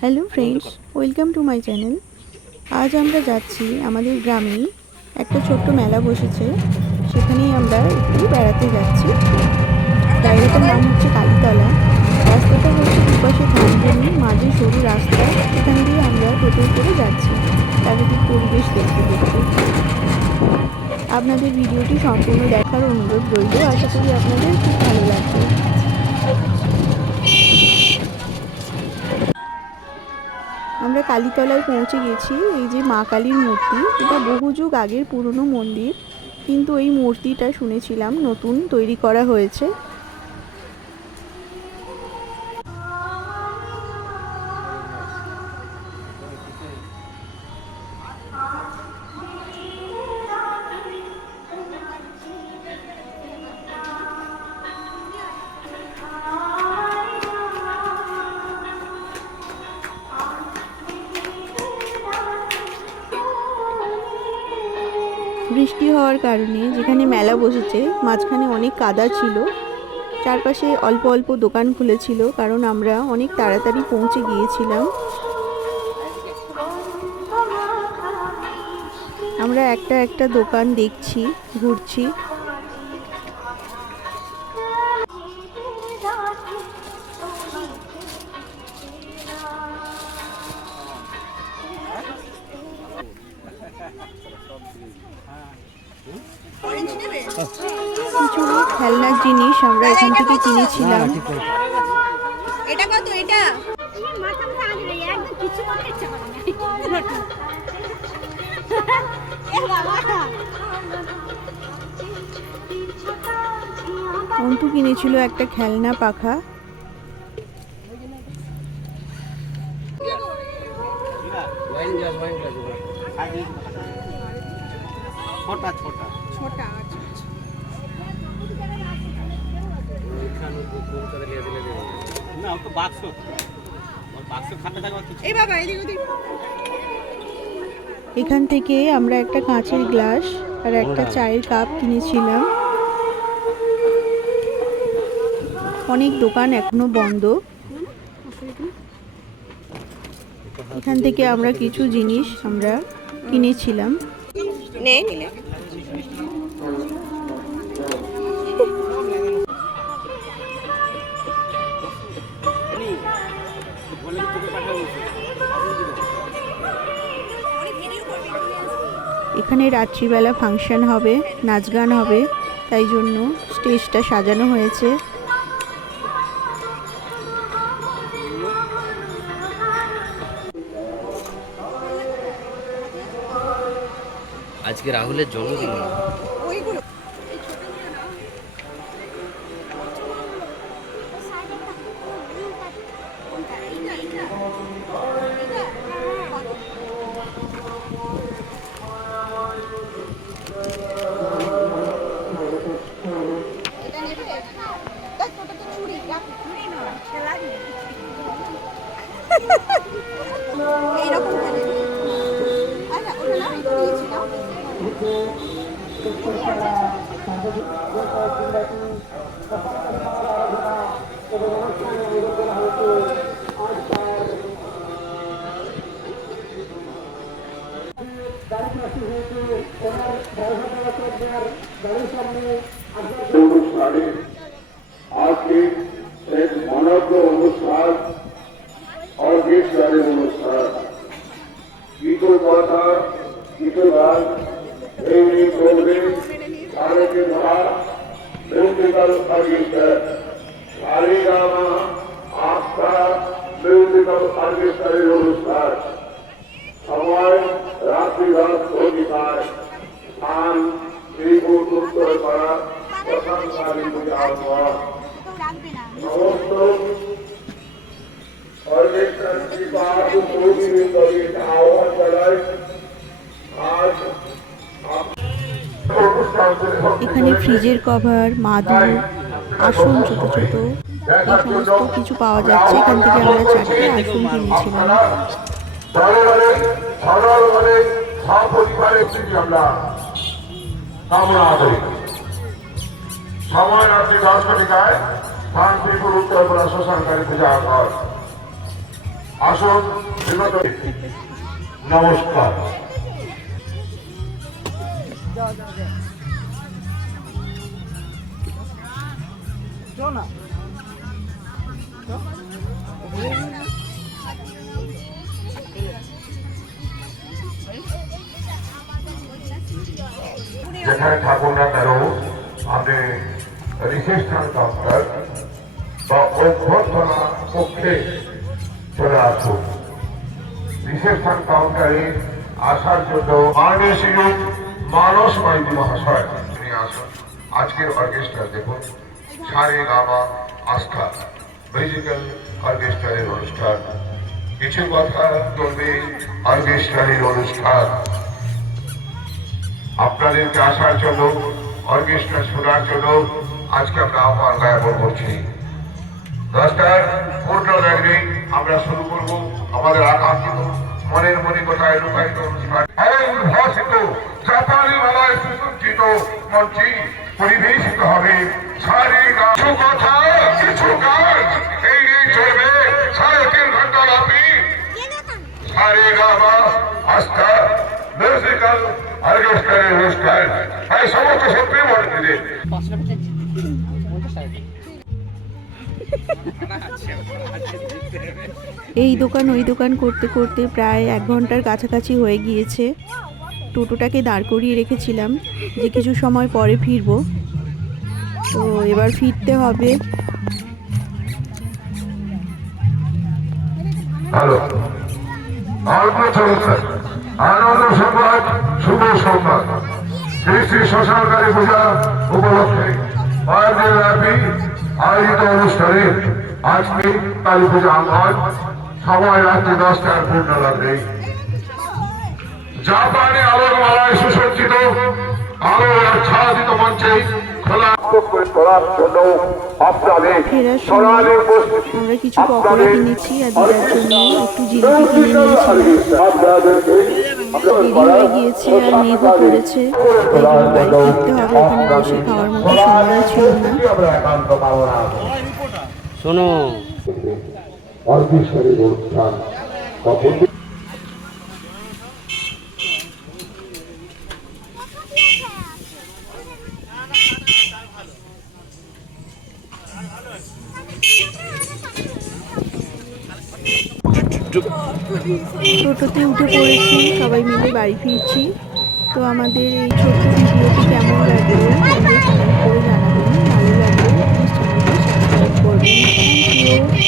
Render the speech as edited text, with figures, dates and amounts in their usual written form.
Hello friends, welcome to my channel. আজ আমরা যাচ্ছি আমাদের গ্রামেই একটা ছোট্ট মেলা বসেছে, সেখানেই আমরা একটু বেড়াতে যাচ্ছি। জায়গাটার নাম হচ্ছে কালীতলা। রাস্তাটা হচ্ছে দুপাশে ধান জমি, মাঝে সরু রাস্তা, সেখান দিয়ে আমরা টোটোয় করে যাচ্ছি প্রাকৃতিক পরিবেশ দেখতে দেখতে। আপনাদের ভিডিওটি সম্পূর্ণ দেখার অনুরোধ রইল। আশা করি আপনাদের খুব ভালো লাগবে। আমরা কালীতলায় পৌঁছে গেছি। এই যে মা কালীর মূর্তি, এটা বহু যুগ আগের পুরনো মন্দির, কিন্তু এই মূর্তিটা শুনেছিলাম নতুন তৈরি করা হয়েছে। বৃষ্টি হওয়ার কারণে যেখানে মেলা বসেছে মাঝখানে অনেক কাদা ছিল, চারপাশে অল্প অল্প দোকান খুলেছিল, কারণ আমরা অনেক তাড়াতাড়ি পৌঁছে গিয়েছিলাম। আমরা একটা একটা দোকান দেখছি, ঘুরছি। কিছু খেলনার জিনিস আমরা এখান থেকে কিনেছিলাম। এটা কত? এটা অন্তু কিনেছিল একটা খেলনা পাখা। छोटा छोटा ছোটা। না ও তো বাক্স খাতে থাকবে এই বাবা এদিক ওদিক। এখান থেকে আমরা একটা কাঁচের গ্লাস আর একটা চায়ের কাপ কিনেছিলাম। অনেক দোকান এখনো বন্ধ। এখান থেকে আমরা কিছু জিনিস আমরা কিনেছিলাম। নে নিলে এখানে রাত্রিবেলা ফাংশন হবে, নাচ গান হবে, তাই জন্য স্টেজটা সাজানো হয়েছে। আজকে রাহুলের জন্মদিন। ওইগুলো এইরকম খেলে। আচ্ছা ওটা না এটা দিয়েছিলাম। आज के एक मानव অনুষ্ঠান और गीत गाने অনুষ্ঠান गीतों কথা गीतों गान এই চলবে सारे के बाहर म्यूजिकल ऑर्केस्ट्रा सारेगामा आपका म्यूजिकल ऑर्केस्ट्रा অনুষ্ঠান সময় রাত্রি 10:00 স্থান শ্রীপুর উত্তরপাড়া প্রশাসনিক পূজা হওয়া সমস্ত অর্কেস্ট্রার की बात पूरी कभी आवाज चलाए आज এখানে ফ্রিজের কভার, মাদুর, আসন, ছোট ছোট এই সমস্ত কিছু পাওয়া যাচ্ছে। এখান থেকে আমরা চারটে আসন কিনেছিলাম। সপরিবারে আমরা কামনা করি। সময় রাত্রি 10:00 স্থান শ্রীপুর উত্তরপাড়া শ্মশানকারী পূজা ঘর। আসুন বিগত নমস্কার। যেখানে ঠাকুর না কেন আপনি রিসেপশন কাউন্টার বা অভ্যর্থনা কক্ষে চলে আসুন। রিসেপশন কাউন্টারে আসার জন্য মাননীয় শ্রী মানস মাইতি মহাশয় তিনি আসুন। আজকের অর্কেস্ট্রা দেখুন, সারে গামা আস্থা মিউজিক্যাল অর্কেস্ট্রারের অনুষ্ঠান। কিছু কথা চলবে অর্কেস্ট্রারের অনুষ্ঠান। আপনাদেরকে আসার জন্য, অর্কেস্ট্রা শোনার জন্য আজকে আমরা আহ্বান জ্ঞাপন করছি। 10টার পূর্ণ লাগবে আমরা শুরু করব আমাদের আকাঙ্ক্ষিত মনের মনিকতায় লুকায়িত অনুষ্ঠান। উদ্ভাসিত জাপানি মেলায় সুসজ্জিত মঞ্চে পরিবেশিত হবে সারি কিছু কথা কিছু গান। এই নিয়ে চলবে 3.5 ঘন্টা ব্যাপী সারে গামা আস্থা মিউজিক্যাল অর্কেস্ট্রারের অনুষ্ঠান। এই সমস্ত সত্যি মনে দিন। এই দোকান ওই দোকান করতে করতে প্রায় 1 ঘন্টার কাছাকাছি হয়ে গিয়েছে। টোটোটাকে দাঁড় করিয়ে রেখেছিলাম যে কিছু সময় পরে ফিরবো, তো এবার ফিরতে হবে। হ্যালো, অল্প চলছে আনন্দ সংবাদ, শুভ সংবাদ। শ্রী শ্রী শ্মশানকালী পূজা উপলক্ষে 5 দিন ব্যাপী আয়োজিত অনুষ্ঠানে আজকে কালী পূজা আঙ্গন সময় রাত্রি 10টার পূর্ণ লাগবে। জাপানি আলোর মালায় সুসজ্জিত আলোর আচ্ছাদিত মঞ্চে খোলা করে তোলার জন্য আপনাদের ফেরার সময় আমরা কিছু পকোড়া কিনেছি আর দিদার জন্য একটু জিলিপি কিনে নিয়েছিলাম। দেরি হয়ে গিয়েছে আর মেঘও পড়েছে, তাই জন্য বাড়ি ফিরতে হবে। ওখানে বসে খাওয়ার মতো সময় ছিল না। শোনো, অর্কেস্ট্রারের অনুষ্ঠান কখন টোটোতে উঠে পড়েছি, সবাই মিলে বাড়ি ফিরছি। তো আমাদের এই ছোট্ট ভিডিওটি কেমন লাগলো আমাদের কমেন্ট করে জানাবেন। ভালো লাগলে প্লিজ চ্যানেলটি সাবস্ক্রাইব করবেন। Thank you.